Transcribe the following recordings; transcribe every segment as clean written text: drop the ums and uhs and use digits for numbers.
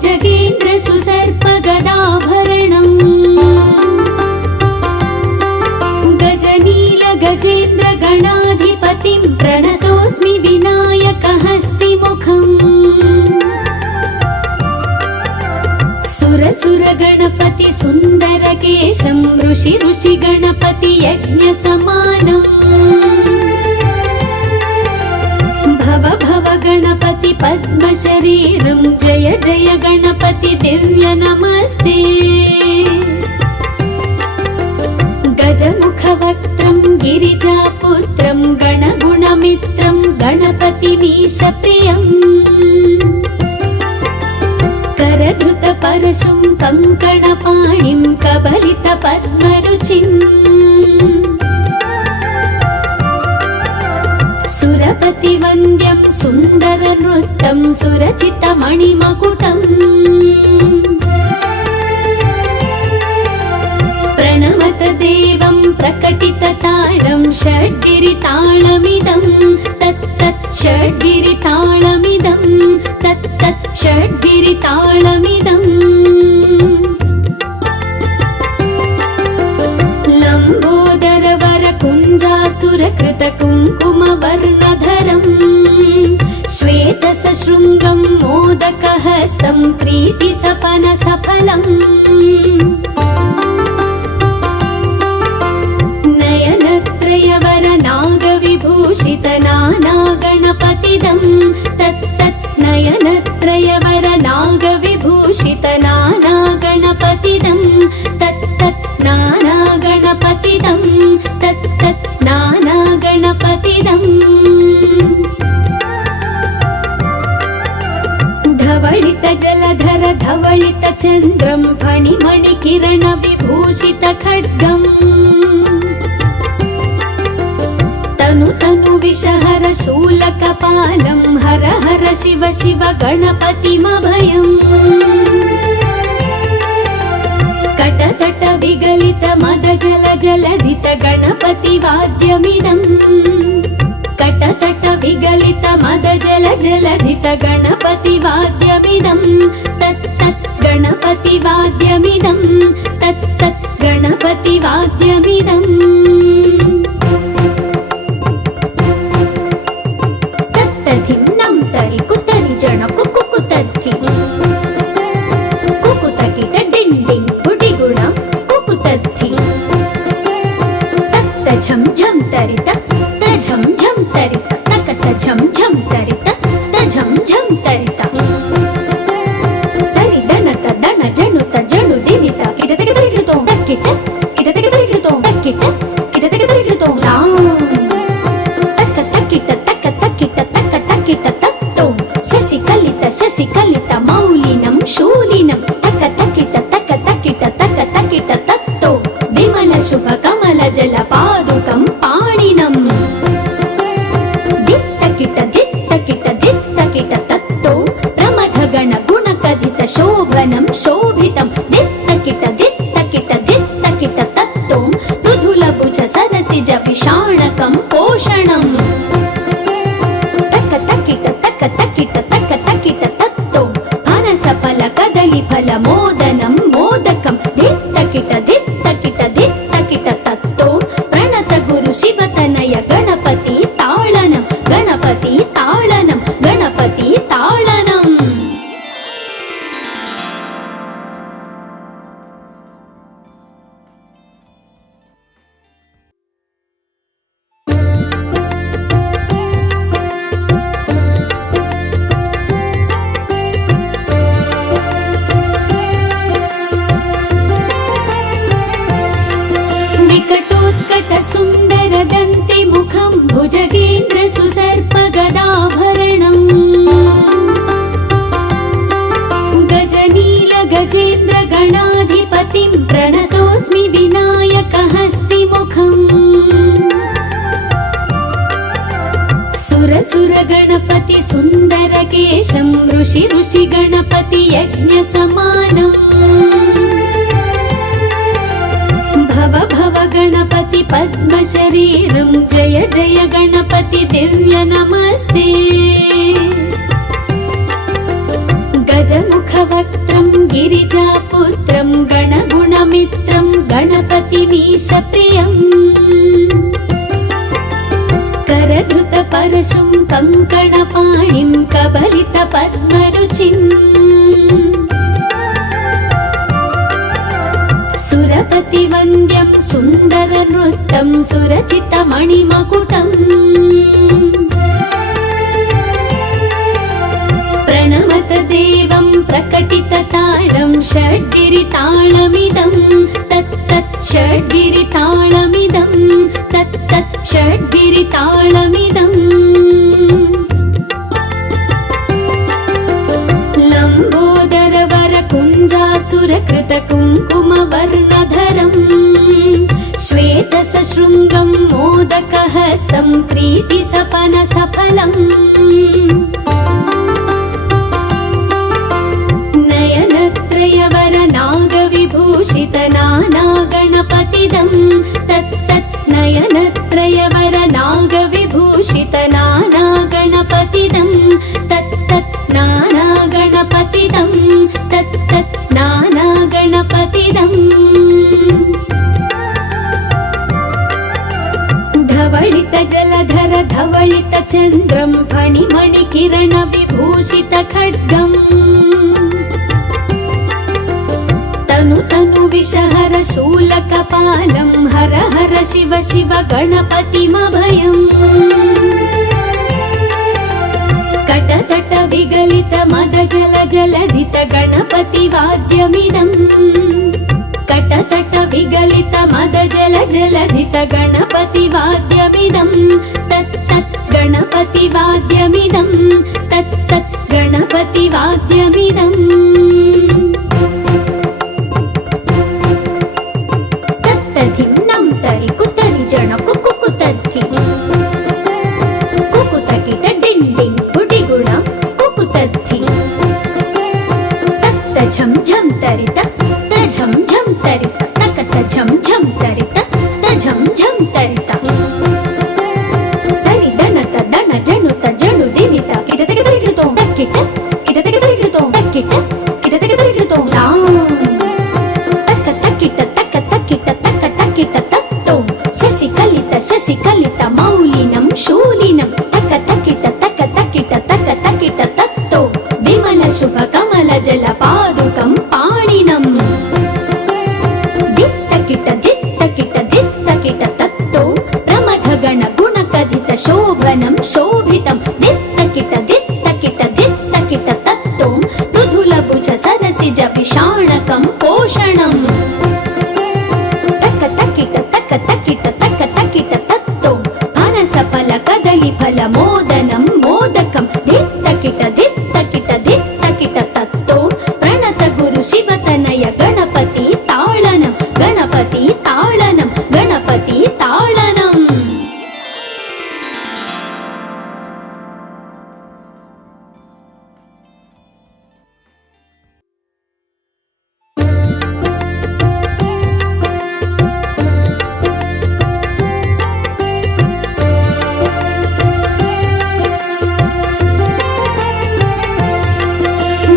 भुजगेन्द्र सुसर्पगदाभरणम् गजनील गजेन्द्र गणाधिपतिं प्रणतोऽस्मि विनायकहस्तिमुखम् सुर गणपति सुन्दरकेशं ऋषि गणपति यज्ञसमानम् भव गणपति पद्मशरीरं जय जय गणपति दिव्य नमस्ते गजमुखवक्त्रं गिरिजापुत्रं गणगुणमित्रं गणपतिमीशप्रियम् करधृतपरशुं कङ्कणपाणिं कबलितपद्मरुचिम् सुरपतिवन्द्यं सुन्दरनृत्यं सुरचितमणिमकुटम् प्रणमत देवं प्रकटितताळं षड्गिरिताळमिदं तत्तत् षड्गिरिताळमिदं तत्तत् षड्गिरिताळमिदम् लम्बोदरवरकुञ्जासुरकृतकुङ्कुमवर्णधरम् श्वेतसशृङ्गं मोदकहस्तं प्रीतिसपनसफलम् नयनत्रयवरनागविभूषितनानागणपतिदं तत्तत् नयनत्रयवरनागविभूषितनानागणपतिदं तत्तत् नानागणपतिदं तत्तत् नानागणपतिदम् धवलित जलधर धवलित चन्द्रं फणिमणिकिरण विभूषित खड्गम् तनु विषहर शूलकपालं हर हर शिव शिव गणपतिमभयम् कटतट विगलित मद जल जलधित गणपति वाद्यमिदम् कटतट विगलित मद जल जलधित गणपति वाद्यमिदम् तत्तत् गणपति वाद्यमिदम् तत्तत् गणपति वाद्यमिदम् तत्तधिं नं तरि कुतरि जण कुकुतद्धि कुकुतकिट डिण्डिं गुडिगुणं कुकुतद्धि तत्त झं झं तरित तझं झं तरित तकत झं झं तरित तझं झं तरित तरि दणत दण जणुत जणु दिवित किटतकिटरिकृतो तक्किट किटतकिटरिकृतो तक्किट किटतकिटरिकृतो शशिकलित मौलिनं शूलिनं तक तकिट तत्तो विमल शुभ कमल जल पादुकं पाणिनं दित्तकिट तत्तो प्रमथ गण गुण कथित शोभनं शोभितं दित्तकिट तत्तो मृदुल भुज सरसिज विषाणकं पोषणम् तकिट तत्तो फनस फल कदली फल मोदनं मोदकं धित्तकिट तत्तो प्रणत गुरु शिवतनय गणपति ताळनं गणपति ताळनं गणपति ताळनम् सुन्दरदन्तिमुखं भुजगेन्द्र सुसर्पगदाभरणम् गजनील गजेन्द्र गणाधिपतिं प्रणतोऽस्मि विनायकहस्तिमुखम् सुर गणपति सुन्दरकेशं ऋषि गणपति यज्ञसमानम् भव गणपति पद्मशरीरं जय जय गणपति दिव्य नमस्ते गजमुखवक्त्रं गणगुणमित्रं गणपतिमीशप्रियम् करधृतपरशुं कङ्कणपाणिं कबलितपद्मरुचिम् सुरपतिवन्द्यं सुन्दरनृत्यं सुरचितमणिमकुटम् प्रणमत देवं प्रकटितताळं षड्गिरिताळमिदं तत्तत् षड्गिरिताळमिदं तत्तत् षड्गिरिताळमिदम् लम्बोदरवरकुञ्जासुरकृतकुङ्कुमवर्णधरम् श्वेतसशृङ्गं मोदकहस्तं प्रीतिसपनसफलम् नयनत्रयवरनागविभूषितनानागणपतिदं तत्तत् नयनत्रयवरनागविभूषितनानागणपतिदं तत्तत् नानागणपतिदं तत्तत् नानागणपतिदम् धवलित जलधर धवलित चन्द्रं फणिमणिकिरण विभूषित खड्गम् तनु तनु विषहर शूलकपालं हर हर शिव शिव गणपतिमभयम् कटतट विगलित मद जल जलधित गणपतिवाद्यमिदम् कटतट विगलित मद जल जलधित गणपतिवाद्यमिदं तत्तत् गणपतिवाद्यमिदं तत्तत् गणपतिवाद्यमिदम् तत्तधिं नं तरि कुतरि जण कुकुतद्धि कुकुतकिट डिण्डिं गुडिगुणं कुकुतद्धि तत्त झं झं तरित झं झं तरित तकत झं झं तरित झं झं तरित तरि दणत दण जणुत जणु दिवित किटतक तरिकृतो तक्किट किटतक तरिकृतो तक्किट किटतक तरिकृतो तक तक्किट तक तक्किट तक तक्किट तत्तो शशिकलित मौलिनं शूलिनं तक तक्किट तत्तो विमल शुभ कमल जल पादुकं पाणिनम् दित्तकिट तत्तो प्रमथ गण गुणकथित शोभनं शोभितं दित्तकिट तत्तो मृदुलभुज सरसिज विषाणकं पोषणम् तक्किट तत्तो फनसफल कदलीफल मोदनं मोदकं दित्तकिट तत्तो प्रणत गुरु शिवतनय गणपति ताळनं गणपति ताळनं गणपति ताळनम्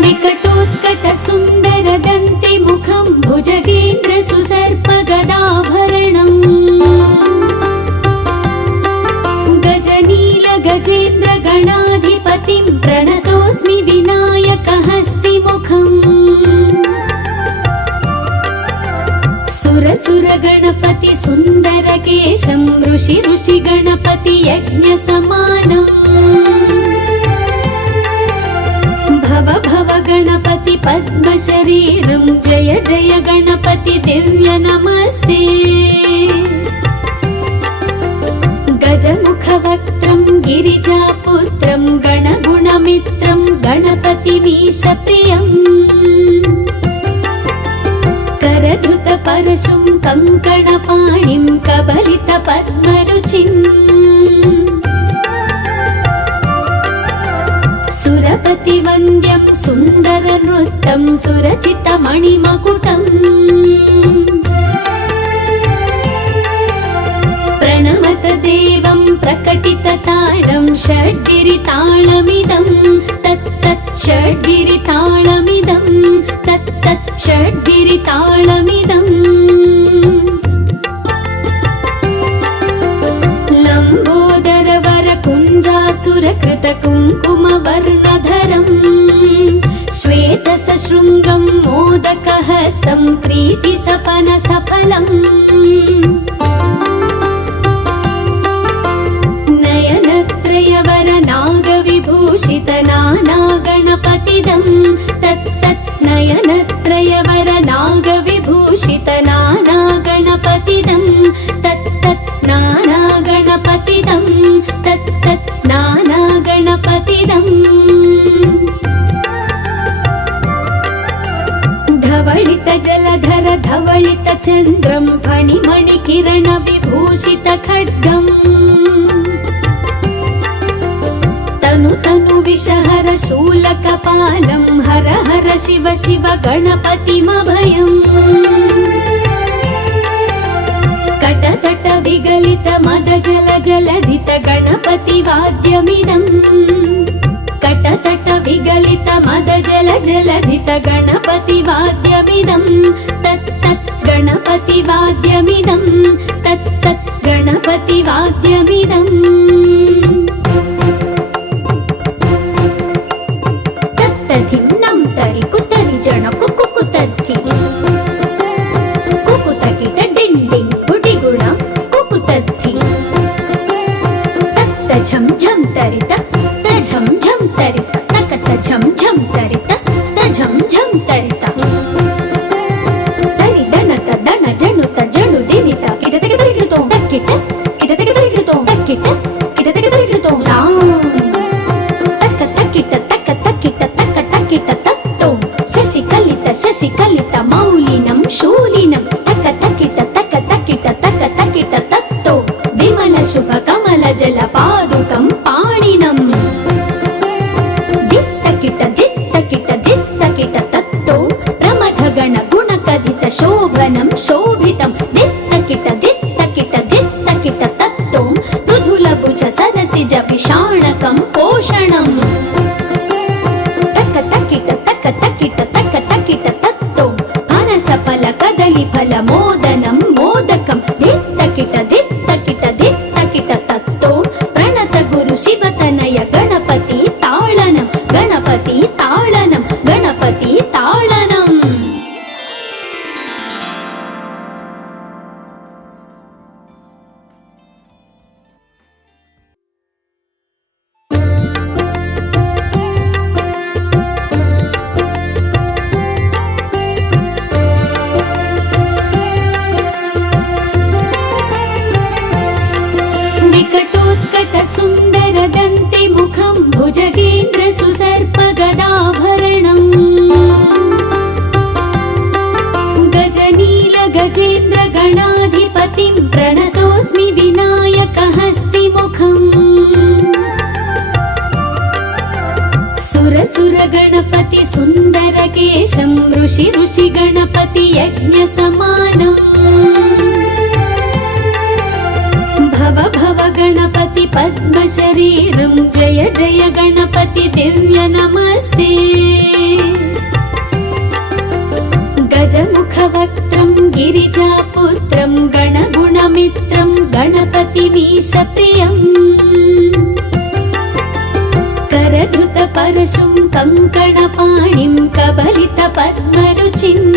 विकटोत्कट सुन्दर दन्ति मुखं भुजगेन्द्र सुसर्प गदाभरणम् गजनील गजेन्द्र गणाधिपतिं प्रणतोऽस्मि विनायक हस्तिमुखम् सुर गणपति सुन्दर केशं ऋषि गणपति यज्ञ समानम् भव गणपति पद्म शरीरं जय जय गणपति दिव्य नमस्ते गजमुख वक्त्रं गिरिजापुत्रं गणगुणमित्रं गणपतिमीशप्रियम् करधृत परशुं कङ्कणपाणिं कबलित पद्मरुचिम् सुरपतिवन्द्यं सुन्दरनृत्यं सुरचितमणिमकुटम् प्रणमत देवं प्रकटितताळं षड्गिरिताळमिदं तत्तत् षड्गिरिताळमिदं तत्तत् षड्गिरिताळमिदम् श्वेतसशृङ्गं मोदकहस्तं प्रीतिसपनसफलम् नयनत्रयवरनागविभूषितनानागणपतिदं तत्तत् नयनत्रयवरनागविभूषितनानागणपतिदं तत्तत् नानागणपतिदं तत्तत् नानागणपतिदम् धवलित जलधर धवलित चन्द्रं फणिमणिकिरण विभूषित खड्गम् तनु तनु विषहर शूलकपालं हर हर शिव शिव गणपतिमभयम् कटतट विगलित मद जल जलधित गणपति वाद्यमिदम् कटतट विगलित मद जल जलधित गणपति वाद्यमिदं तत्तत् गणपति वाद्यमिदं तत्तत् गणपति वाद्यमिदम् तत्तधिन्नं तरि कुतरि जन कुकुतद्धि कुकुतकिट डिण्डिं गुडिगुणं कुकुतद्धि तत्त झं झं तरित झं झं तरित तकत झं झं तरित झं झं तरित तरि दणत दण जणुत जणु दिवित किटतक तरिगिडतो तक्किट किटतक तरिगिडतो तक्किट किटतक तरिगिडतो तक्क तक्किट तक्क तक्किट तक्क तक्किट तत्तो शशिकलित मौलिनं शूलिनं तक्क तक्किट तक्क तक्किट तक्क तक्किट तत्तो विमल शुभ कमल जल पादुकं पाणिनम् तत्तो प्रमथ गण गुण कथित शोभनं शोभितं दित्तकिट तत्तो मृदुल भुज सरसिज विषाणकं पोषणम् तक्क तक्किट तत्तो फनस फल कदली फल मोदनं मोदकं दित्तकिट तत्तो प्रणत गुरु शिवतनय गणपति ताळनं गणपति ताळनं गणपति ताळनम् विकटोत्कट सुन्दर दन्ति मुखं भुजगेन्द्र सुसर्प गदाभरणम् गजनील गजेन्द्र गणाधिपतिं प्रणतोऽस्मि विनायकहस्तिमुखम् सुर गणपति सुन्दर केशं ऋषि गणपति यज्ञ समानम् भव गणपति पद्म शरीरं जय जय गणपति दिव्य नमस्ते गजमुख वक्त्रं गिरिजापुत्रं गणगुणमित्रं गणपतिमीश प्रियम् करधृत परशुं कङ्कणपाणिं कबलित पद्मरुचिम्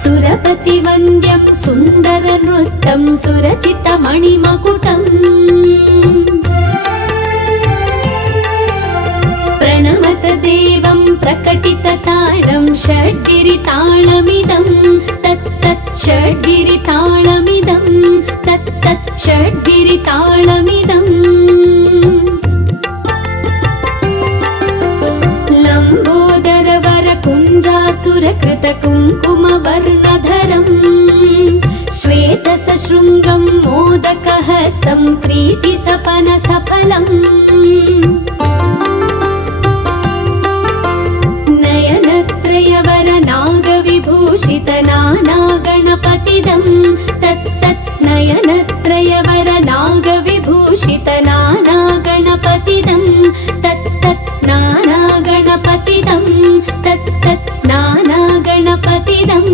सुरपति वन्द्यं सुन्दर नृत्यं सुरचित मणिमकुटम् प्रणमत देवं प्रकटित ताळं षड्गिरिताळमिदं तत्तत् षड्गिरिताळमिदं तत्तत् षड्गिरिताळमिदम् लम्बोदर वर कुञ्जासुरकृत कुङ्कुमवर्णधरम् श्वेत सशृङ्गं मोदकहस्तं प्रीतिसपनसफलम् नयनत्रयवर नागविभूषित नानागणपतिदं तत्तत् नयनत्रयवर नागविभूषित नानागणपतिदं तत्तत् नानागणपतिदं तत्तत् नानागणपतिदम्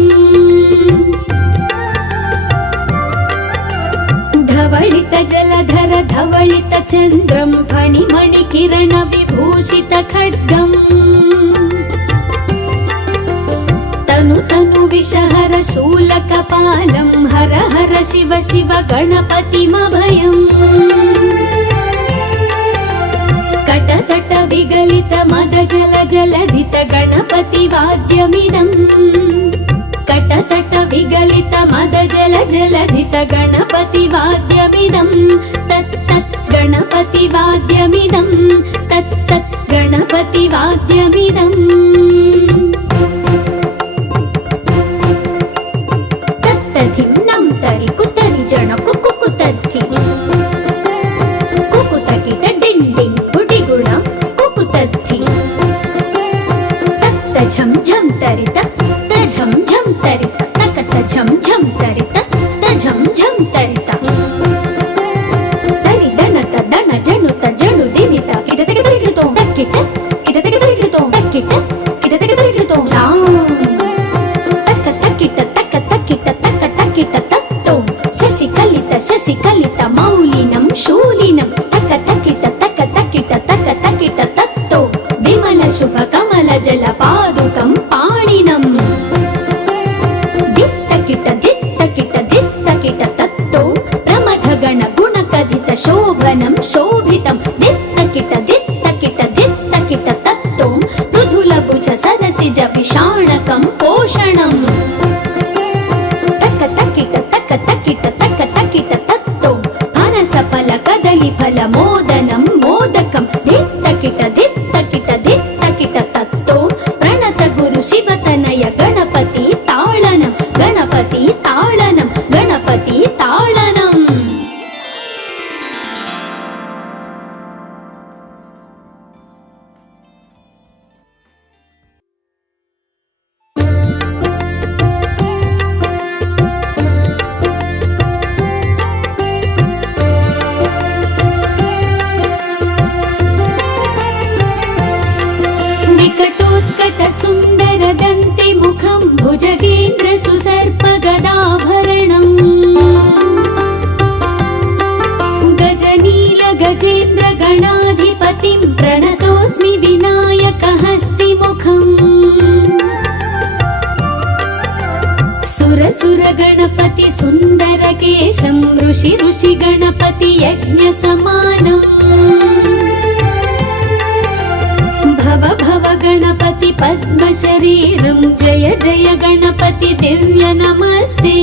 धवलित जलधर धवलित चन्द्रं चन्द्रं फणिमणिकिरणविभूषितखड्गम् तनु तनु विषहर शूलकपालं हर हर शिव शिव गणपतिमभयम् कटतट विगलित मद जल जलधित गणपतिवाद्यमिदम् कटतट विगलित मद जल जलधित गणपतिवाद्यमिदम् तत् तत् गणपतिवाद्यमिदम् तत् तत् गणपतिवाद्यमिदम् तत्तधिं नं तरि कुतरि जण कुकुतद्धि कुकुतकिट डिण्डिं गुडिगुणं कुकुतद्धि तत्त झं झं तरित झं झं तरित तकत झं झं तरित झं झं तरित तरि दणत दण जणुत जणु दिमित किटतक तरिगितो तक्किट किटतक तरिगितो तक्किट किटतक तरिगितो तक तक्किट तक तक्किट तक तक्किट तत्तो शशिकलित मौलिनं शूलिनं तक तक्किट तत्तो विमल शुभ कमल जल पादुकं पाणिनम् दित्तकिट तत्तो प्रमथ गण गुणकथित शोभनं शोभितं दित्तकिट तत्तो मृदुलभुज सरसिज विषाणकं पोषणम् तक तक्किट तत्तो फनसफल कदलीफल मोदनं मोदकं दित्तकिट तत्तो प्रणत गुरु शिवतनय गणपति ताळनं गणपति ताळनं गणपति ताळनम् विकटोत्कट सुन्दर दन्ति मुखं भुजगेन्द्र सुसर्प गदाभरणम् गजनील गजेन्द्र गणाधिपतिं प्रणतोऽस्मि विनायकहस्तिमुखम् सुर गणपति सुन्दर केशं ऋषि गणपति यज्ञ समानम् भव गणपति पद्म शरीरं जय जय गणपति दिव्य नमस्ते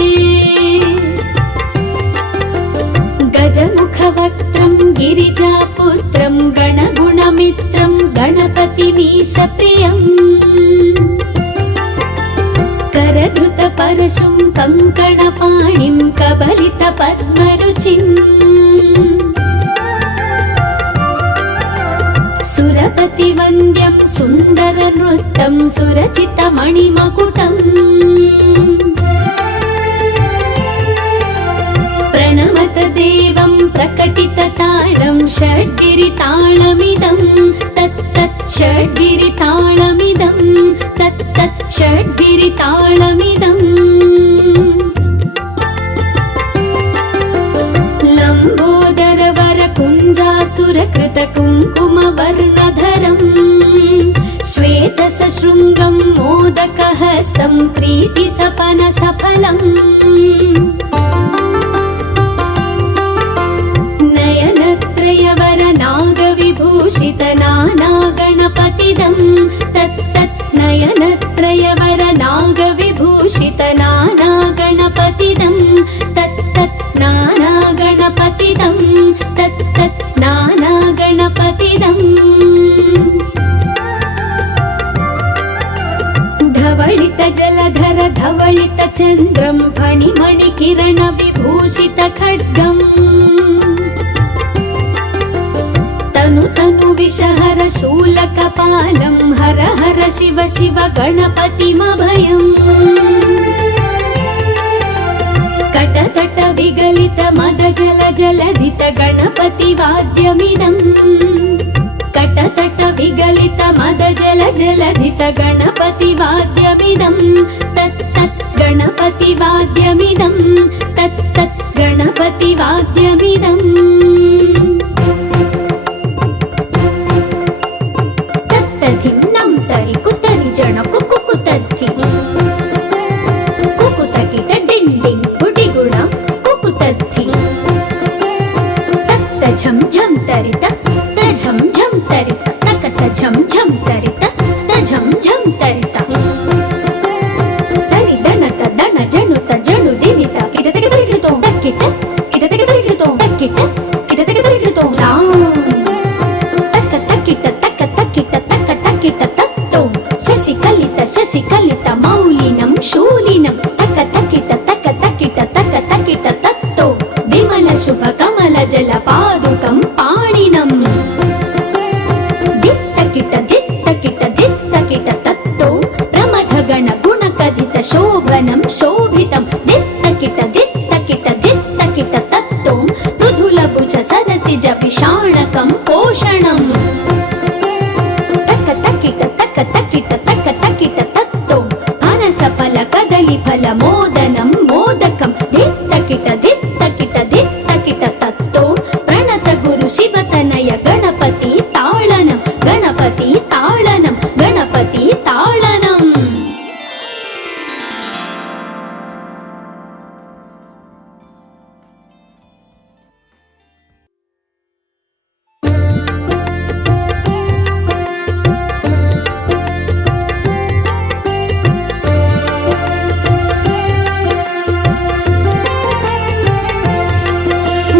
गजमुख वक्त्रं गिरिजापुत्रं गणगुणमित्रं गणपतिमीश प्रियम् करधृत परशुं कङ्कणपाणिं कबलित पद्मरुचिम् सुरपति वन्द्यं सुन्दर नृत्यं सुरचित मणिमकुटम् प्रणमत देवं प्रकटित ताळं षड्गिरिताळमिदं तत् तत् षड्गिरिताळमिदं तत् तत् षड्गिरिताळमिदम् लम्बोदर वर कुञ्जासुरकृत कुङ्कुमवर्णधरम् श्वेत सशृङ्गं मोदकहस्तं प्रीतिसपन सफलम् नयनत्रयवर नागविभूषित नाना गणपतिदं तत् तत् नयनत्रयवर नागविभूषित नाना गणपतिदं तत् तत् नाना गणपतिदं तत् तत् नाना गणपतिदम् धवलित जलधर धवलित चन्द्रं फणिमणिकिरण विभूषित खड्गम् तनु तनु विषहर शूलकपालं हर हर शिव शिव गणपतिमभयम् कटतट विगलित मद जल जलधित गणपतिवाद्यमिदम् कटतट विगलित मद जल जलधित गणपतिवाद्यमिदम् तत् तत् गणपतिवाद्यमिदम् तत् तत् गणपतिवाद्यमिदम् ತರಿತ ತಕತ ಝಂ ಝಂ ತರಿತ ತ ಝಂ ಝಂ ತರಿತ ತರಿ ದಣತ ದಣ ಜಣುತ ಜಣು ದಿಮಿತ ಕಿಟ ತೆಗೆ ತರಿಗಿಳಿತೋ ತಕ್ಕಿಟ ಕಿಟ ತೆಗೆ ತರಿಗಿಳಿತೋ ತಕ್ಕಿಟ ಕಿಟ ತೆಗೆ ತರಿಗಿಳಿತೋ ತಕ್ಕ ತಕ್ಕಿಟ ತಕ್ಕ ತಕ್ಕಿಟ ತಕ್ಕ ತಕ್ಕಿಟ ತತ್ತೋ ಶಶಿ ಕಲಿತ ಮೌಲಿನಂ ಶೂಲಿನಂ ತಕ್ಕ ತಕ್ಕಿಟ ತಕ್ಕ ತಕ್ಕಿಟ ತಕ್ಕ ತಕ್ಕಿಟ ತತ್ತೋ ವಿಮಲ ಶುಭ ಕಮಲ ಜಲ ಪಾದುಕಂ ಪಾಣಿನಂ ದಿತ್ತ ಕಿಟ ತತ್ತೋ ಪ್ರಮಥ ಗಣ ಗುಣ ಕಥಿತ ಶೋಭನಂ ಶೋಭಿತಂ ದಿತ್ತ ಕಿಟ ತತ್ತೋ ಮೃದುಲ ಭುಜ ಸರಸಿಜ ವಿಷಾಣಕಂ ಪೋಷಣಂ ತಕ್ಕ ತಕ್ಕಿಟ ತತ್ತೋ ಅನಸ ಫಲ ಕದಲಿ ಫಲ ಮೋದನಂ ಮೋದಕಂ ದಿತ್ತ ಕಿಟ ತತ್ತೋ ಪ್ರಣತ ಗುರು ಶಿವತನಯ ಗಣಪತಿ ತಾಳನಂ ಗಣಪತಿ ತಾಳನಂ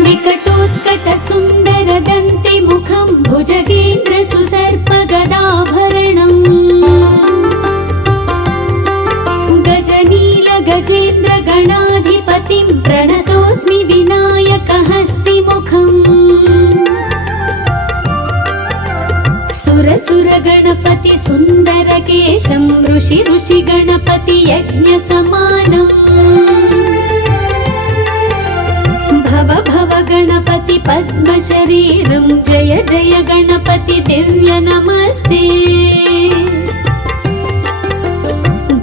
विकटोत्कट सुन्दरदन्ति मुखं भुजगेन्द्र सुसर्प गदाभरणं गजनील गजेन्द्र गणाधिपतिं प्रणतोऽस्मि विनायकहस्तिमुखम् सुर गणपति सुन्दरकेशं ऋषि गणपति यज्ञसमानम् भव गणपति पद्मशरीरं जय गणपति दिव्य नमस्ते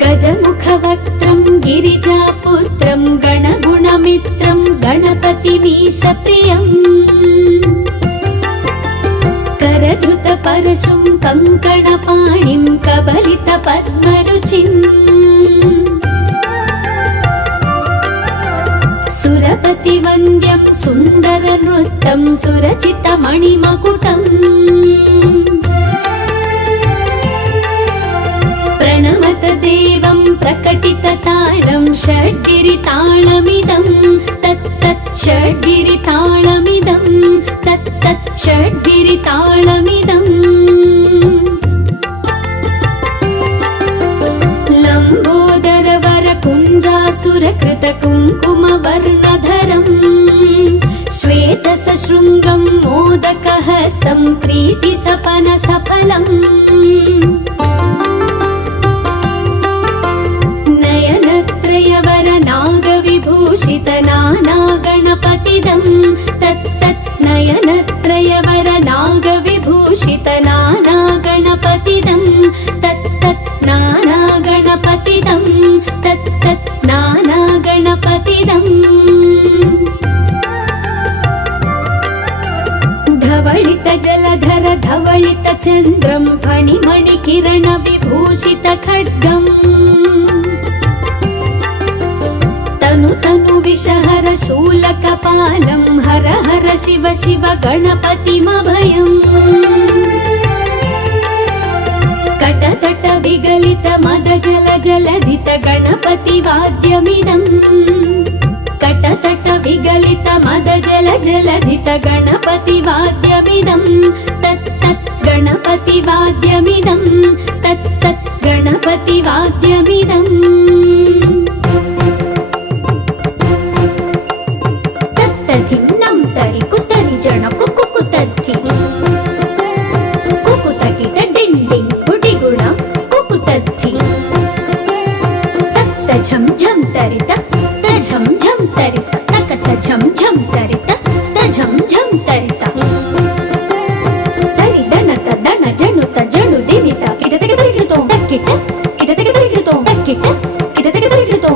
गजमुखवक्त्रं गिरिजापुत्रं गणगुणमित्रं गणपतिमीशप्रियम् करधृत परशुं कङ्कणपाणिं कबलित पद्मरुचिम् सुरपति वन्द्यं सुन्दर नृत्यं सुरचित मणिमकुटम् प्रणमत देवं प्रकटित ताळं षड्गिरिताळमिदं तत्तत् षड्गिरिताळमिदं तत्तत् षड्गिरिताळमिदम् लम्बोदर वर कुञ्जासुरकृत कुङ्कुमवर्णधरम् श्वेत सशृङ्गं मोदकहस्तं प्रीतिसपन सफलम् नयनत्रयवर नागविभूषित नाना गणपतिदं तत्तत् नयनत्रयवर नागविभूषित नाना गणपतिदं तत्तत् नाना गणपतिदं तत्तत् नाना गणपतिदम् धवलित जलधर धवलित चन्द्रं फणिमणि किरण विभूषित खड्गम् तनु विषहर शूलकपालं हर हर शिव शिव गणपतिमभयम् कटतट विगलित मद जल जलधित गणपति वाद्यमिदम् कटतट विगलित मद जल जलधित गणपति वाद्यमिदम् तत्तत् गणपति वाद्यमिदम् तत्तत् गणपति वाद्यमिदम् तत्तधिन्नं तरि कुतरि जण कुकुतद्धि कुकुतकिट डिण्डिं गुडिगुणं कुकुतद्धि तत्त झं झं तरित त झं झं तरित तकत झं झं तरित त झं झं तरित तरि दणत दण जणुत जणु दिमित किट ತೆಗೆ ತರಿಗಿಳಿತೋ ತಕ್ಕಿಟ ಕಿಟ ತೆಗೆ ತರಿಗಿಳಿತೋ ತಕ್ಕಿಟ ಕಿಟ ತೆಗೆ ತರಿಗಿಳಿತೋ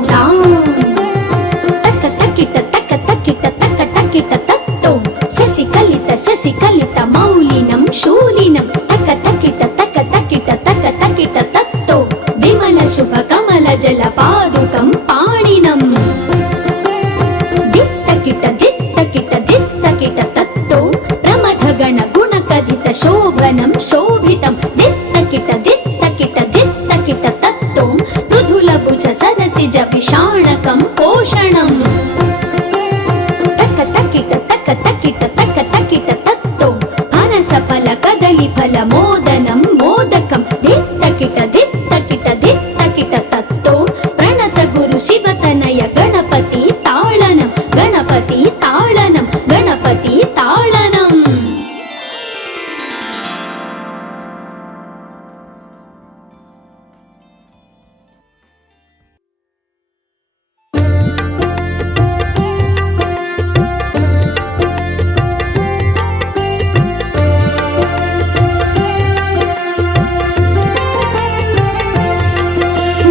ತಕ್ಕ ತಕ್ಕಿಟ ತಕ್ಕ ತಕ್ಕಿಟ ತಕ್ಕ ತಕ್ಕಿಟ ತತ್ತೋ ಶಶಿ ಕಲಿತ ಮೌಲಿನಂ ಶೂಲಿನಂ ತಕ್ಕ ತಕ್ಕಿಟ ತತ್ತೋ ವಿಮಲ ಶುಭ ಕಮಲ ಜಲ ಪಾದುಕಂ ಪಾಣಿನಂ ದಿತ್ತ ಕಿಟ ತತ್ತೋ ಪ್ರಮಥ ಗಣ ಗುಣ ಕಥಿತ शोभनं शोभितं दित्तकिट दित्तकिट दित्तकिट तत्तों मृदुलभुज सदसिज विषाणकं पोषणम् तक तकिट तत्तों फनसफल कदलीफल मोदनं मोदकं दित्तकिट दित्तकिट दित्तकिट तत्तों प्रणत गुरु शिवतनय गणपति ताळनं गणपति ताळनं गणपति ताळनं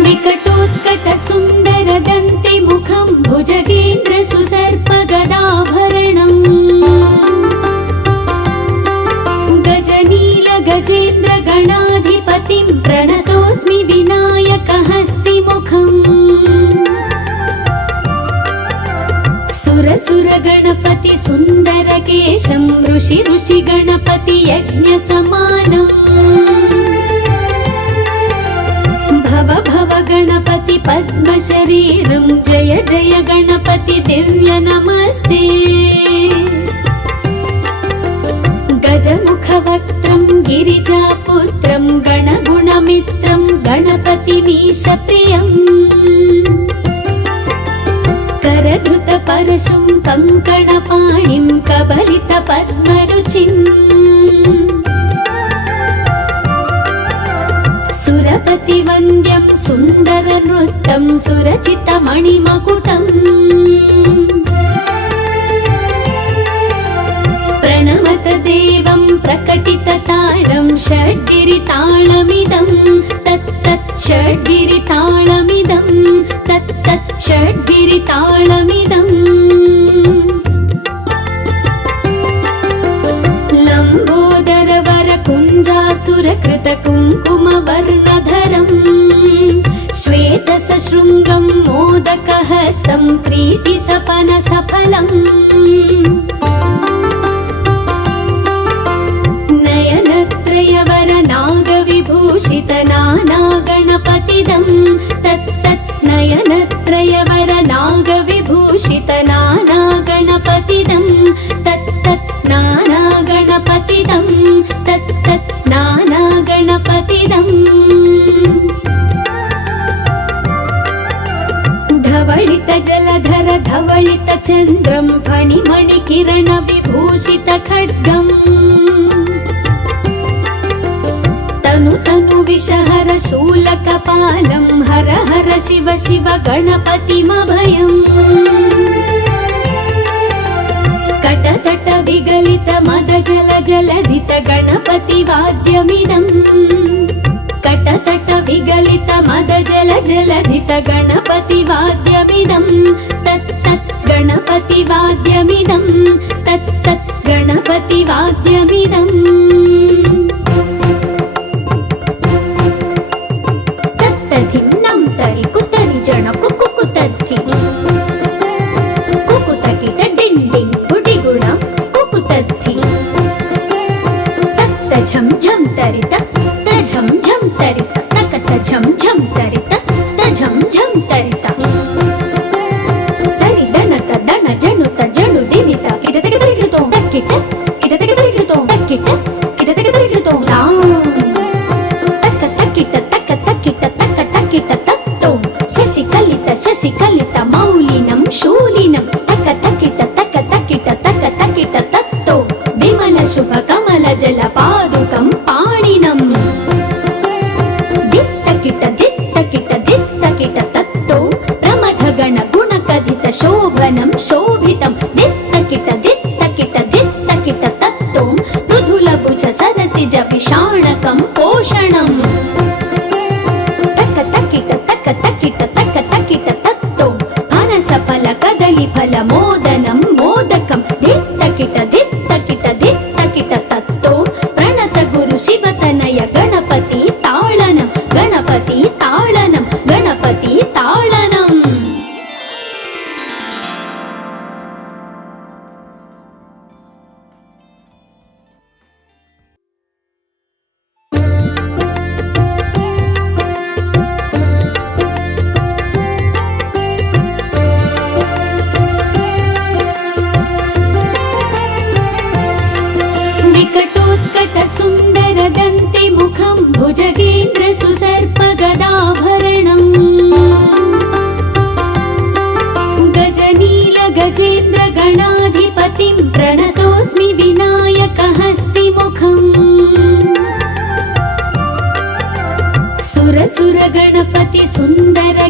विकटोत्कट सुंदर दंति मुखं भुजगेन्द्र सुसर्प गदाभरणम् गजनील गजेन्द्र गणाधिपतिं प्रणतोऽस्मि विनायक हस्तिमुखम् सुर गणपति सुंदर केशं ऋषि ऋषि गणपति यज्ञ समानम् भव भव गणपति पद्म शरीरं जय जय गणपति दिव्य नमस्ते गजमुख वक्त्रं गिरिजापुत्रं गणगुणमित्रं गणपतिमीश प्रियम् करधृत परशुं कंकणपाणिं कबलित पद्मरुचिम् सुरपति वन्द्यं सुन्दर नृत्यं सुरचित मणिमकुटम् प्रणमत देवं प्रकटित ताळं षड्गिरिताळमिदं तत्तत् षड्गिरिताळमिदं तत्तत् षड्गिरिताळमिदम् लम्बोदर वर कुञ्जासुरकृत कुङ्कुम वर्णधरम् श्वेत सशृङ्गं मोदकहस्तं प्रीति सपन सफलम् नयनत्रयवर नागविभूषित नाना गणपतिदं तत्तत् नयनत्रयवर नागविभूषित नाना गणपतिदं तत्तत् नाना गणपतिदं तत्तत् नाना गणपतिदम् धवलित जलधर धवलित चन्द्रं फणिमणि किरण विभूषित खड्गम् तनु तनु विषहर शूलकपालं हर हर शिव शिव गणपतिमभयम् कटतट विगलित मद जल जलधित गणपति वाद्यमिदम् कटतट विगलित मद जल जलधित गणपति वाद्यमिदम् तत्तत् गणपति वाद्यमिदम् तत्तत् गणपति वाद्यमिदम् तत्तधिन्नं तरि कुतरि जन कुकुतद्धि कुकुतकिट डिण्डिं गुडिगुणं कुकुतद्धि तत्त झं झं तरित झं झं तरित तकत झं झं तरित झं झं तरित तरि दनत दन जनुत जनु दिमित किटतकिटतकिटतो तक्किट किटतकिटतकिटतो तक्किट किटतकिटतकिटतो तक्किट तक्किट तक्किट तत्तो शशिकलित मौलिनं शूलिनं तक्किट तत्तो विमल शुभ कमल जल पादुकं पाणिनम् दित्तकिट तत्तो प्रमथ गण गुण कथित शोभनं शोभितं दित्तकिट तत्तो मृदुलभुज सदसिज विषाणकं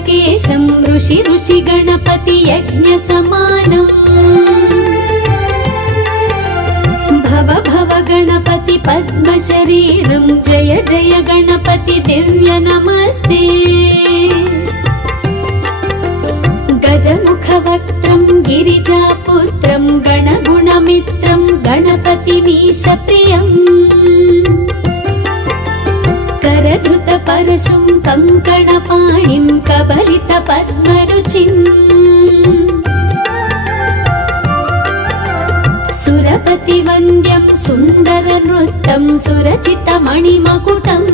सुन्दरकेशं ऋषि गणपति यज्ञसमानम् भव गणपति पद्मशरीरं जय जय गणपति दिव्य नमस्ते गजमुखवक्त्रं गिरिजापुत्रं गणगुणमित्रं गणपतिमीशप्रियम् करधृतपरशुं कङ्कणपाणिं कबलितपद्मरुचिम् सुरपतिवन्द्यं सुन्दरनृत्यं सुरचितमणिमकुटम्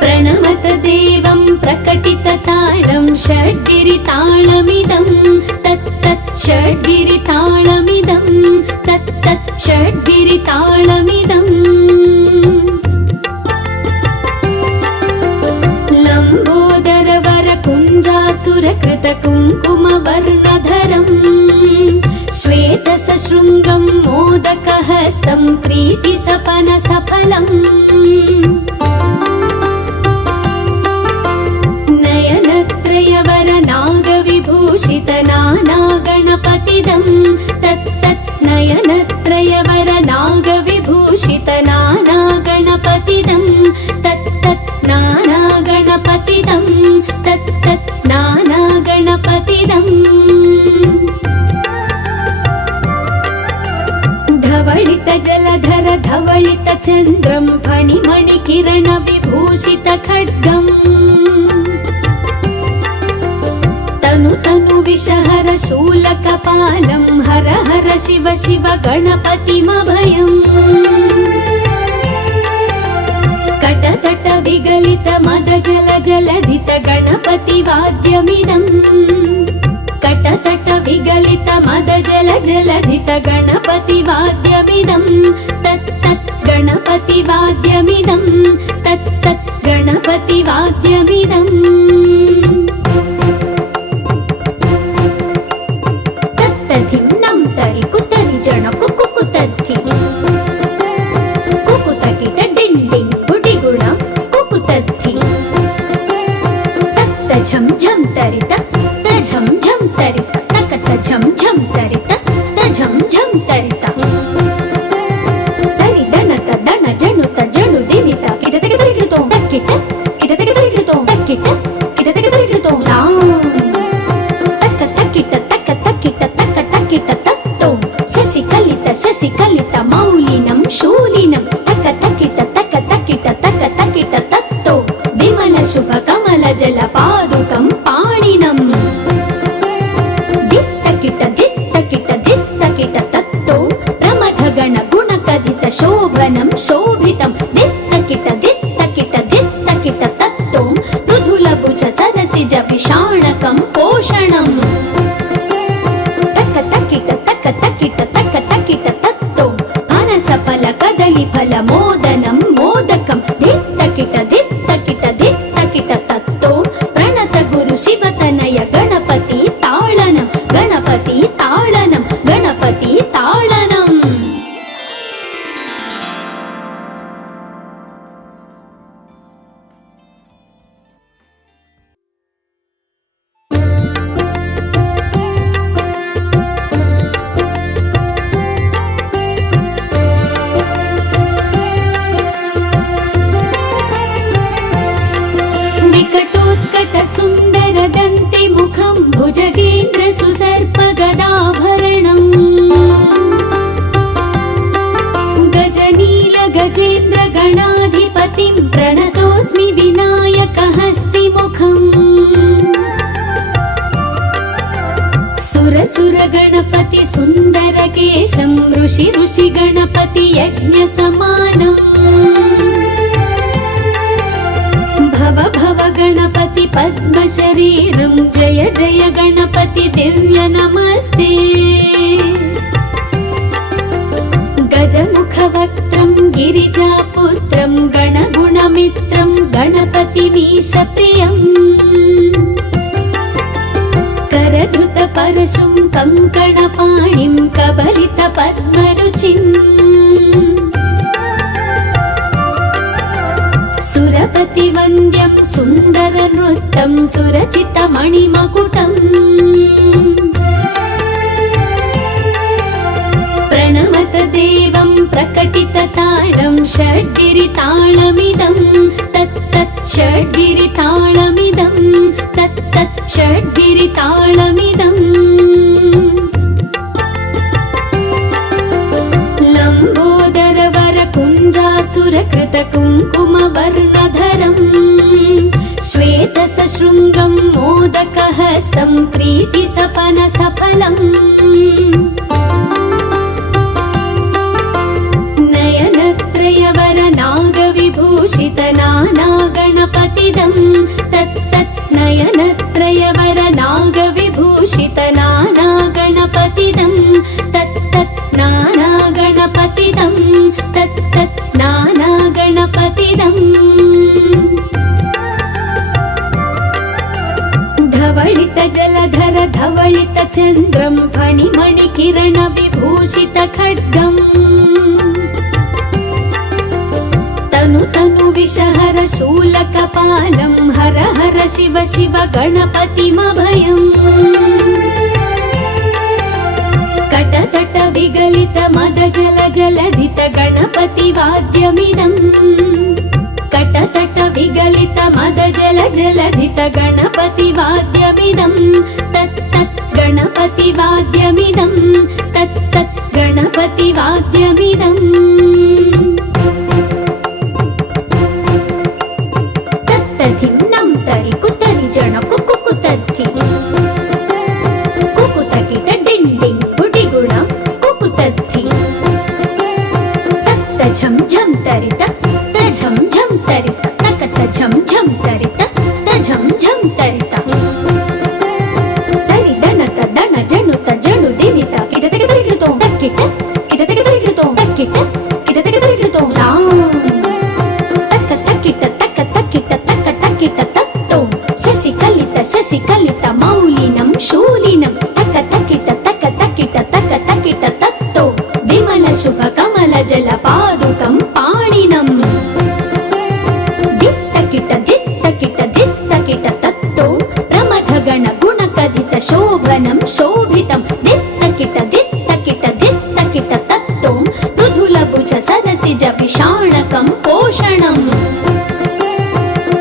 प्रणमत देवं प्रकटिततालं षड्गिरितालमिदं तत्तत् षड्गिरितालमिदं तत्तत् षड्गिरितालमिदम् लम्बोदरवरकुञ्जासुरकृतकुङ्कुमवर्णधरम् श्वेतसशृङ्गं मोदकहस्तं प्रीतिसपनसफलम् नयनत्रयवरनागविभूषितनानागणपतिदं तत्तत् नयनत्रयवरनागविभूषितनानागणपतिदं तत्तत् नानागणपतिदं तत्तत् नानागणपतिदम् धवलित जलधर धवलित चन्द्रं फणिमणिकिरण विभूषित खड्गम् तनु विषहर शूलकपालं हर हर शिव शिव गणपतिमभयम् कटतट विगलित मद जल जलधित गणपति वाद्यमिदम् कटतट विगलित मद जल जलधित गणपति वाद्यमिदम् तत्तत् गणपति वाद्यमिदम् तत्तत् गणपति वाद्यमिदम् तत्तधिन्नं तरि कुतरि जन कुकुतद्धि कुकुतकिट डिण्डिं गुडिगुणं कुकुतद्धि तत्त झं झं तरित झं झं तरित तकत झं झं तरित झं झं तरित तरि दणत दण जणुत जणु दिवित किटतकिटरिकृतो तक्किट किटतकिटरिकृतो तक्किट किटतकिटरिकृतो तक्क तक्किट तक्क तक्किट तक्क तक्किट तत्तो शशिकलित मौलिनं शूलिनं तक्क तक्किट तत्तो विमल शुभ कमल जल पादुकं पाणिनम् दित्तकिट तत्तो प्रमथ गण गुणकथित शोभनं शोभितं दित्तकिट तत्तो मृदुलभुज सरसिज विषाणकं पोषणम् तक्क तक्किट तत्तो फनसफल कदलीफल मोदनं मोदकं दित्तकिट तत्तो प्रणत गुरु शिवतनय गणपति ताळनं गणपति ताळनं गणपति ताळनम् विकटोत्कट सुन्दर दन्ति मुखं भुजगेन्द्र सुसर्प गदाभरणम् गजनील गजेन्द्र गणाधिपतिं प्रणतोऽस्मि विनायकहस्तिमुखम् सुर गणपति सुन्दरकेशं ऋषि गणपति यज्ञसमानम् भव गणपति पद्मशरीरं जय जय गणपति दिव्य नमस्ते गजमुखवक्त्रं गिरिजापुत्रं गणगुणमित्रं गणपतिमीशप्रियम् करधृतपरशुं कङ्कणपाणिं कबलितपद्मरुचिम् सुरपति సుందర నృత్యం సురచిత మణిమకుటం ప్రణమత దేవం ప్రకటిత తాళం షడ్గిరి తాళమిదం తత్తత్ షడ్గిరి తాళమిదం తత్తత్ షడ్గిరి తాళమిదం లంబోదర వర కుంజాసురకృత కుంకుమ వర్ణధరం శ్వేత సశృంగం మోదకహస్తం ప్రీతి సపన సఫలం నయనత్రయవర నాగవిభూషిత నానా గణపతిదం తత్తత్ నయనత్రయవర నాగవిభూషిత నానా గణపతిదం తత్తత్ నానా గణపతిదం తత్తత్ నానా గణపతిదం ధవళిత జలధర ధవళిత చంద్రం ఫణిమణి కిరణ విభూషిత ఖడ్గం తను తను విషహర శూలకపాలం హర హర శివ శివ గణపతిమభయం కటతట విగలిత మద జల జలధిత గణపతి వాద్యమిదం కటతట విగలిత మద జల జలధిత గణపతి వాద్యమిదం తత్తత్ గణపతి వాద్యమిదం తత్తత్ గణపతి వాద్యమిదం తత్తధిన్నం తరి కుతరి జణ కుకు తద్ధి కుకు తకిట డిండింగ్ గుడిగుణం కుకు తద్ధి తత్త ఝం ఝం తరిత ఝం ఝం తరిత తకత ఝం ఝం తరిత ఝం ఝం తరిత తరి దనత దన జనుత జను దివిత కిట తక తరిగితో తక్కిట కిట తక తరిగితో తక్కిట కిట తక తరిగితో తక్క తక్కిట తక్క తక్కిట తక్క తక్కిట తత్తో శశి కలిత మౌలినం శూలినం తక్క తక్కిట తక్క తక్కిట తక్క తక్కిట తత్తో విమల శుభ కమల జల పాదుకం పాణినం శోభనం శోభితం దిత్తకిట దిత్తకిట దిత్తకిట తత్తో మృదుల భుజ సరసిజ విషాణకం పోషణం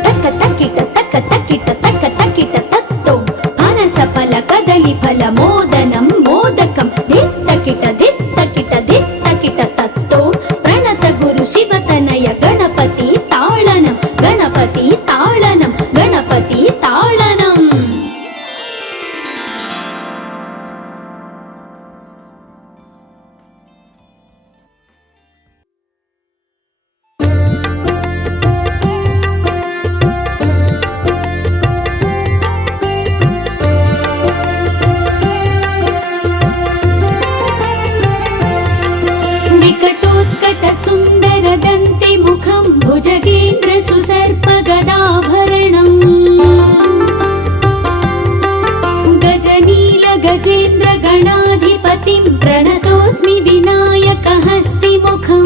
తక్క తక్కిట తక్క తక్కిట తక్క తక్కిట తత్తో పనస ఫల కదలి ఫల మోదనం మోదకం దిత్తకిట దిత్తకిట దిత్తకిట తత్తో ప్రణత గురు శివతనయ గణపతి తాళనం గణపతి తాళనం గణపతి తాళనం సుందరదంతి ముఖం భుజగేంద్ర సుసర్ప గదాభరణం గజనీల గజేంద్ర గణాధిపతిం ప్రణతోస్మి వినాయక హస్తి ముఖం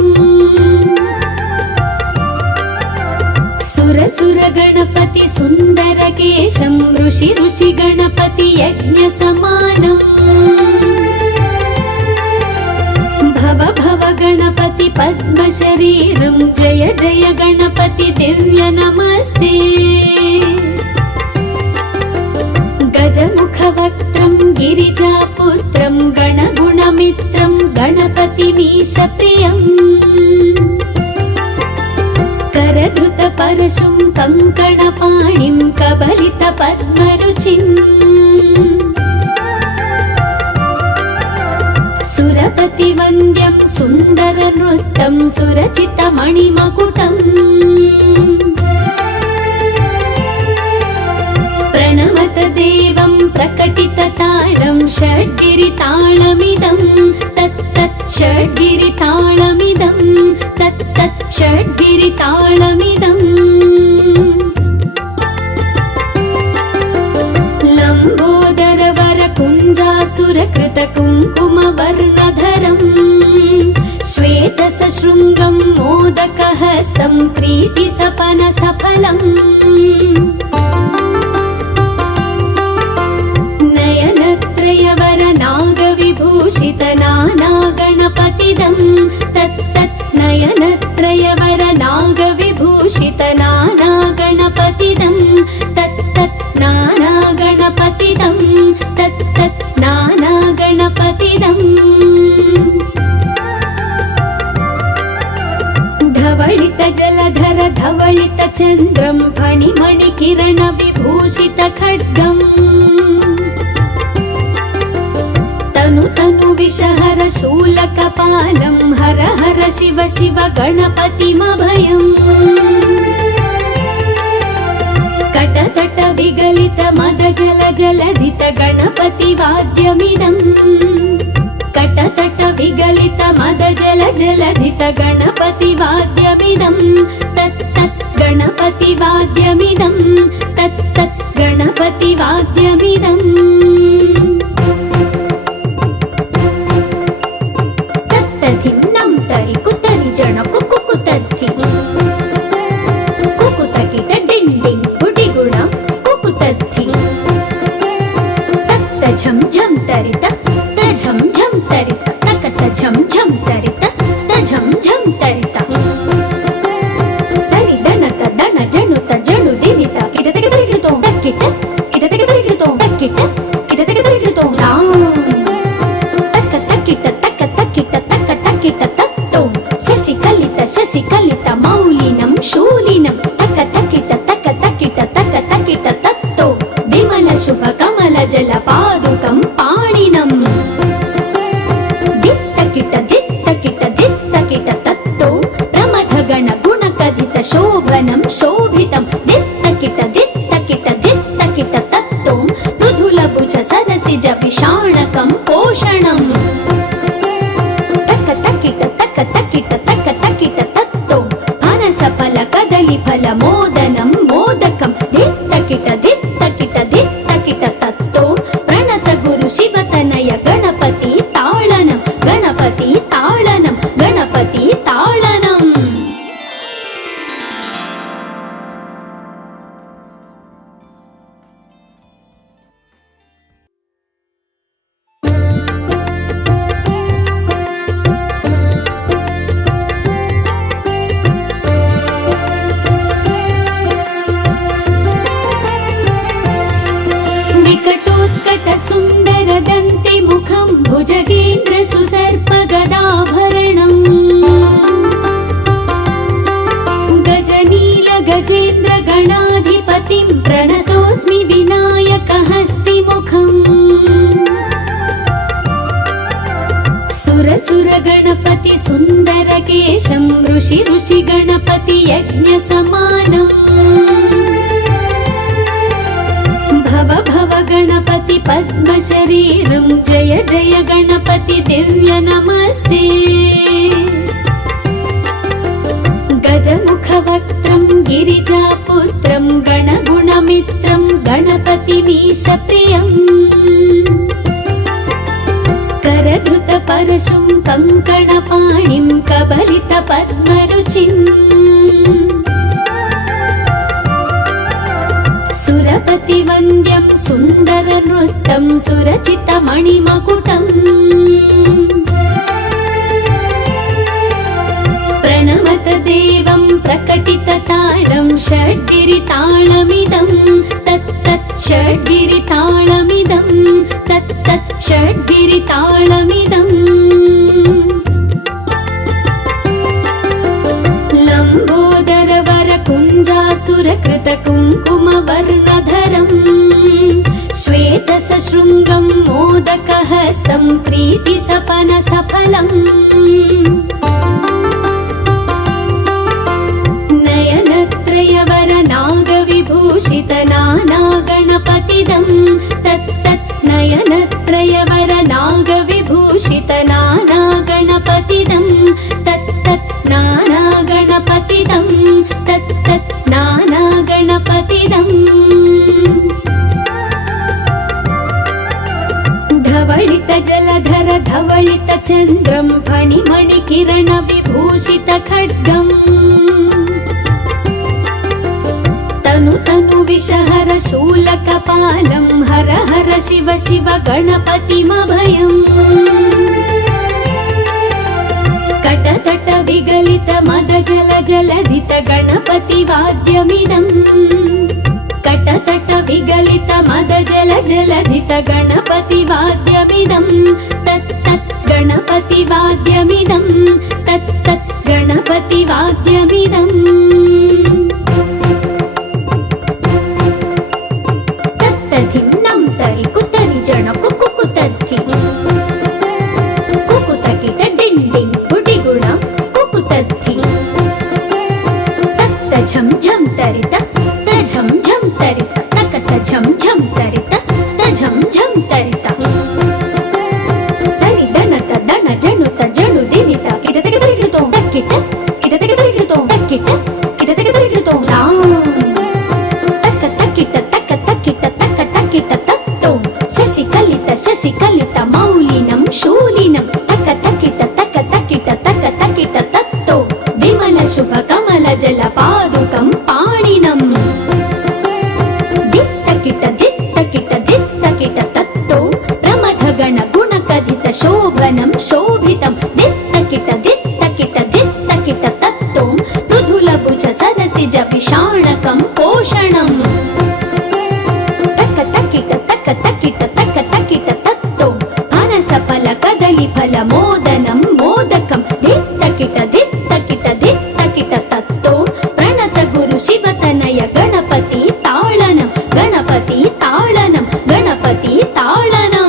సురసుర గణపతి సుందర కేశం ఋషి ఋషి గణపతి యజ్ఞ సమానం భవ భవ గణపతి పద్మ శరీరం జయ జయ గణపతి దివ్య నమస్తే గజముఖ వక్త్రం గిరిజాపుత్రం గణగుణమిత్రం గణపతిమీశ ప్రియం కరధృత పరశుం కంకణ పాణిం కబలిత పద్మరుచిం సురపతి వంద్యం సుందర నృత్యం సురచిత మణిమకుటం ప్రణమత దేవం ప్రకటిత తాళం షడ్గిరి తాళమిదం తత్తత్ షడ్గిరి తాళమిదం తత్తత్ షడ్గిరి తాళమిదం లంబోదర వర కుంజాసురకృత కుంకుమ వర్ణధరం శ్వేత సశృంగం మోదక पादुकहस्तं प्रीतिसपनसफलम् नयनत्रयवरनागविभूषितनानागणपतिदं तत्तत् नयनत्रयवरनागविभूषितनानागणपतिदं तत्तत् नानागणपतिदं तत्तत् नानागणपतिदम् धवलित जलधर धवलित चन्द्रं फणिमणिकिरण विभूषित खड्गम् तनु तनु विषहर शूलकपालं हर हर शिव शिव गणपतिमभयम् कटतट विगलित मद जल जलधित गणपति वाद्यमिदम् कटतट विगलित मद जल जलधित गणपति वाद्यमिदं तत्तत् गणपति वाद्यमिदं तत्तत् गणपति वाद्यमिदम् तत्तधिन्नं तरि कुतरि जन कुकुतद्धि कुकुतकिट डिण्डिं गुडिगुणं कुकुतद्धि तत्त झं झं तरित झं झं तरित तकत झं झं तरित झं झं तरित तरि दणत दण जणुत जणु दिवित किटतक तरिगितो तक्किट किटतक तरिगितो तक्किट किटतक तरिगितो तक तक्किट तक तक्किट तक तक्किट तत्तो शशिकलित मौलिनं शूलिनं तक तक्किट तत्तो विमल शुभ कमल जल पादुकं पाणिनम् शोभनं शोभितं दित्तकिट तत्तो मृदुलभुज सरसिज विषाणकं पोषणम् तक तकिट तत्तो फनसफल कदलीफल मोदनं मोदकं दित्तकिट तत्तो प्रणत गुरु शिवतनय गणपति ताळनं गणपति ताळनं गणपति ताळनम् सुन्दरदन्तिमुखं भुजगेन्द्र सुसर्पगदाभरणम् गजनील गजेन्द्र गणाधिपतिं प्रणतोऽस्मि विनायकहस्तिमुखम् सुर गणपति सुन्दरकेशं ऋषि गणपति यज्ञसमानम् भव गणपति पद्मशरीरं जय जय गणपति दिव्य नमस्ते गजमुखवक्त्रं गिरिजापुत्रं गणगुणमित्रं गणपतिमीशप्रियम् करधृत परशुं कङ्कणपाणिं कबलित पद्मरुचिम् सुरपतिवन्द्यं सुन्दरनृत्यं सुरचितमणिमकुटम् प्रणमत देवं प्रकटितताळं षड्गिरिताळमिदं तत्तत् षड्गिरिताळमिदं तत्तत् षड्गिरिताळमिदम् लम्बोदरवरकुञ्जासुरकृत कुङ्कुमवर्णधरम् श्वेतसशृङ्गं मोदकहस्तं प्रीतिसपनसफलम् नयनत्रयवरनागविभूषितनानागणपतिदं तत्तत् नयनत्रयवरनागविभूषितनानागणपतिदं तत्तत् नानागणपतिदं तत्तत् नानागणपतिदम् धवलित जलधर धवलित धवलितचन्द्रं फणिमणिकिरणविभूषितखड्गम् तनु तनु विषहर शूलकपालं हर हर शिव शिव गणपतिमभयम् कटतट विगलित मद जल जलधित गणपतिवाद्यमिदम् कटतट विगलित मद जल जलधित गणपतिवाद्यमिदम् तत् तत् गणपतिवाद्यमिदम् तत् तत् गणपतिवाद्यमिदम् तत्तधिन्नं तरि कुतरि जण कुकुतद्धि कुकुतकिट डिण्डिं गुडिगुणं कुकुतद्धि तत्त झं झं तरित झं झं तरित तकत झं झं तरित झं झं तरित तरि दणत दण जणुत जणु दिनित किटतकिटतकिटतो तक्किट किटतकिटतकिटतो तक्किट किटतकिटतकिटतो तक तक्किट तक तक्किट तक तक्किट तत्तो शशिकलित शशिकलित मौलिनं शूलिनं तक तक्किट तक तक्किट तक तक्किट तत्तो विमल शुभ कमल जल पादुकं पाणिनम् शोभनं शोभितं दित्तकिट दित्तकिट दित्तकिट तत्तो मृदुलभुज सरसिज विषाणकं पोषणम् तक तकिट तक तकिट तक तकिट तत्तो फनसफल कदलीफल मोदनं मोदकं दित्तकिट दित्तकिट दित्तकिट तत्तो प्रणत गुरु शिवतनय गणपति ताळनं गणपति ताळनं गणपति ताळनं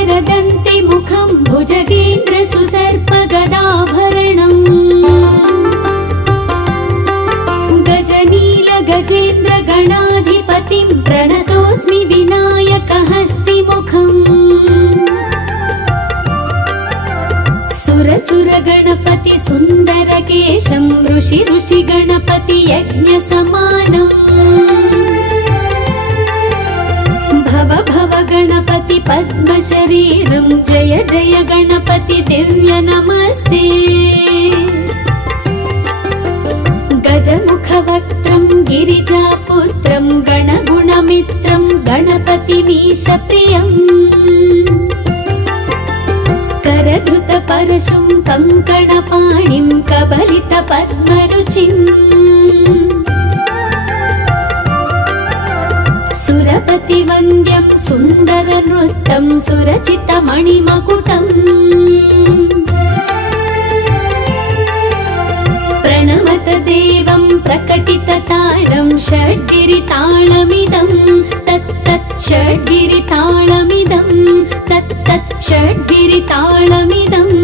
सुन्दरदन्तिमुखं भुजगेन्द्र सुसर्पगदाभरणम् गजनील गजेन्द्र गणाधिपतिं प्रणतोऽस्मि विनायकहस्तिमुखम् सुरसुर गणपति सुन्दरकेशं ऋषि ऋषि गणपति यज्ञसमानम् भव भव गणपति पद्मशरीरं जय जय गणपति दिव्य नमस्ते गजमुखवक्त्रं गिरिजापुत्रं गणगुणमित्रं गणपतिमीशप्रियम् करधृतपरशुं कङ्कणपाणिं कबलितपद्मरुचिम् सुरपतिवन्द्यं सुन्दरनृत्यं सुरचितमणिमकुटम् प्रणमत देवं प्रकटितताळं षड्गिरिताळमिदं तत् तत् षड्गिरिताळमिदं तत् तत् षड्गिरिताळमिदम्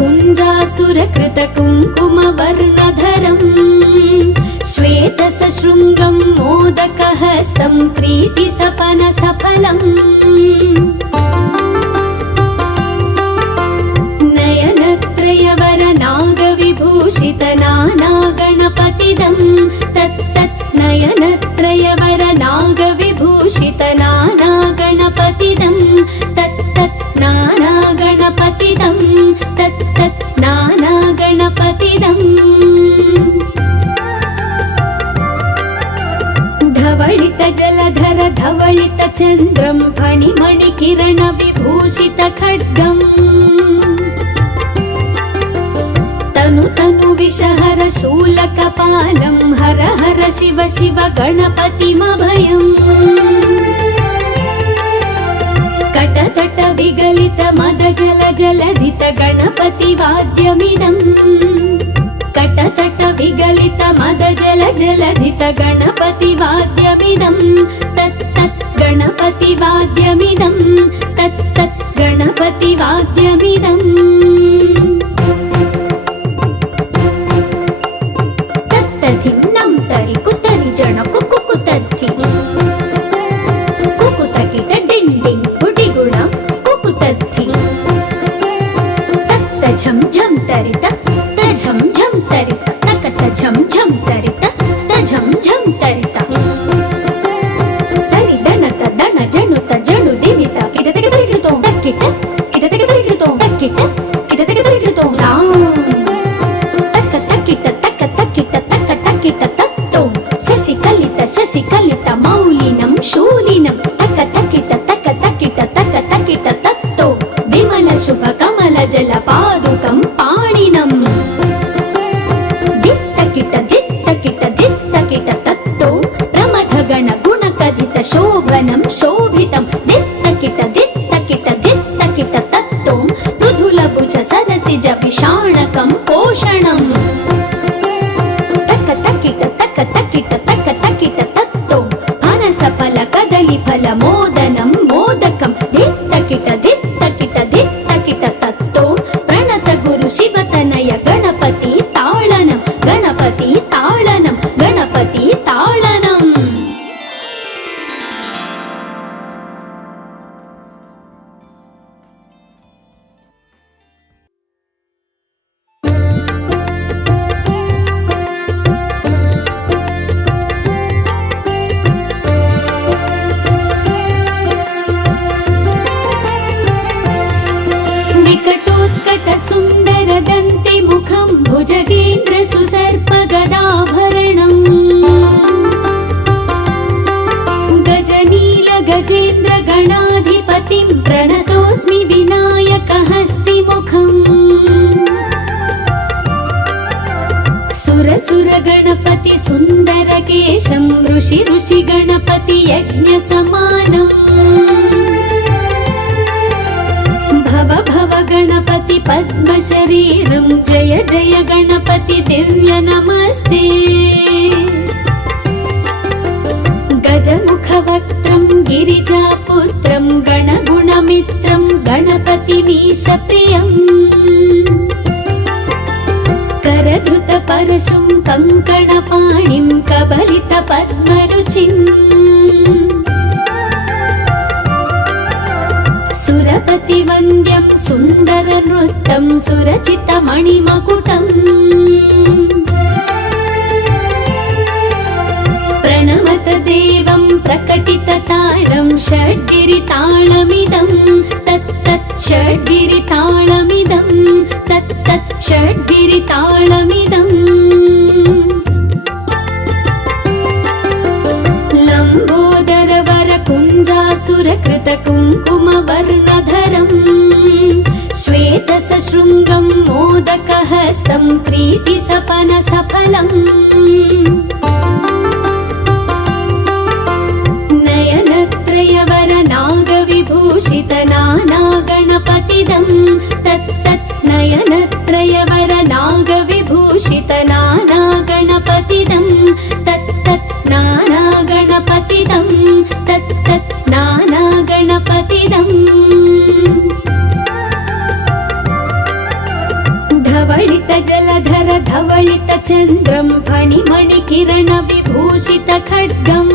लम्बोदरवरकुञ्जासुरकृत कुङ्कुमवर्णधरम् श्वेतसशृङ्गं मोदकहस्तं प्रीतिसपनसफलम् नयनत्रयवरनागविभूषित नानागणपतिदं तत् तत् नयनत्रयवरनागविभूषित नानागणपतिदं तत् तत् नानागणपतिदं तत् तत् नानागणपतिदम् धवलित जलधर धवलित चन्द्रं फणिमणिकिरण विभूषित खड्गम् तनु तनु विषहर शूलकपालं हर हर शिव शिव गणपतिमभयम् कटतट विगलित मद जल जलधित गणपतिवाद्यमिदम् कटतट विगलित मद जल जलधित गणपतिवाद्यमिदम् तत् तत् गणपतिवाद्यमिदम् तत् तत् गणपतिवाद्यमिदम् नेत्र सुसर्पगदाभरणम् गजनील गजेन्द्र गणाधिपतिं प्रणतोऽस्मि विनायकहस्तिमुखम् सुर गणपति सुन्दर केशं ऋषि गणपति यज्ञ समानम् भव गणपति पद्म शरीरं जय जय गणपति दिव्य नमस्ते गजमुखवक्त्रं गिरिजापुत्रं गणगुणमित्रं गणपतिमीशप्रियम् करधुत परशुं कङ्कणपाणिं कबलित पद्मरुचिम् सुरपतिवन्द्यं सुन्दर नृत्यं सुरचितमणिमकुटम् प्रणमत देवं प्रकटितताळं षड्गिरिताळमिदं तत्तत् षड्गिरिताळमिदं तत्तत् षड्गिरिताळमिदम् लम्बोदरवरकुञ्जासुरकृत कुङ्कुमवर्णधरम् श्वेतसशृङ्गं मोदकहस्तं प्रीतिसपनसफलम् नयनत्रयवर नागविभूषित नानागणपतिदं तत्तत् नयनत्रयवर नागविभूषित नानागणपतिदं तत्तत् नानागणपतिदं तत्तत् नानागणपतिदम् धवलित जलधर धवलित चन्द्रं फणिमणिकिरण विभूषित खड्गम्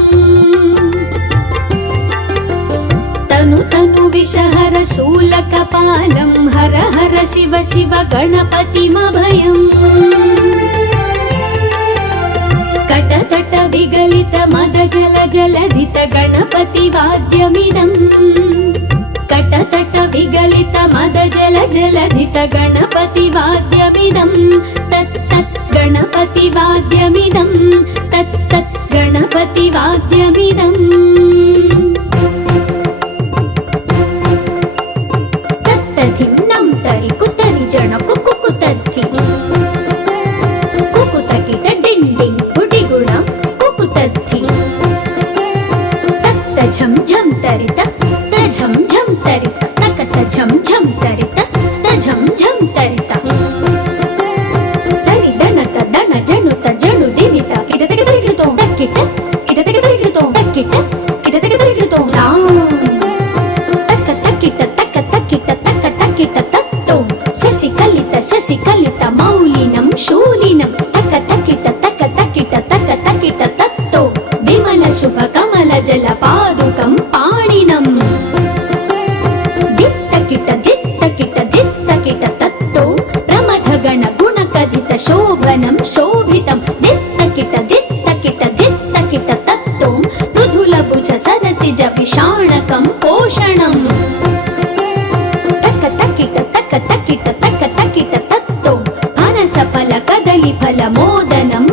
तनु विषहर शूलकपालं हर हर शिव शिव गणपतिमभयम् कटतट विगलित मद जल जलधित गणपति वाद्यमिदम् कटतट विगलित मद जल जलधित गणपति वाद्यमिदम् तत्तत् गणपति वाद्यमिदम् तत्तत् गणपति वाद्यमिदम् तत्तधिन्नं तरि कुतरि जन कुकुतद्धि कुकुतकिट डिण्डिं गुडिगुणं कुकुतद्धि तत्त झं झं तरित झं झं तरित तकत झं झं तरित झं झं तरित तरि दणत दण जणुत जणु दिमित किटतकिटकिटो तक्किट किटतकिटकिटो तक्किट किटतकिटकिटो तक तक्किट तक तक्किट तक तक्किट तत्तो शशिकलित मौलिनं शूलिनं तक तक्किट तत्तो विमल शुभ कमल जल पादुकं पाणिनम् दित्तकिट तत्तो प्रमथ गण गुणकथित शोभनं शोभितं दित्तकिट तत्तो मृदुलभुज सरसिज विषाणकं पोषणम् तक तक्किट तत्तो फनसफल कदलीफल मोदनं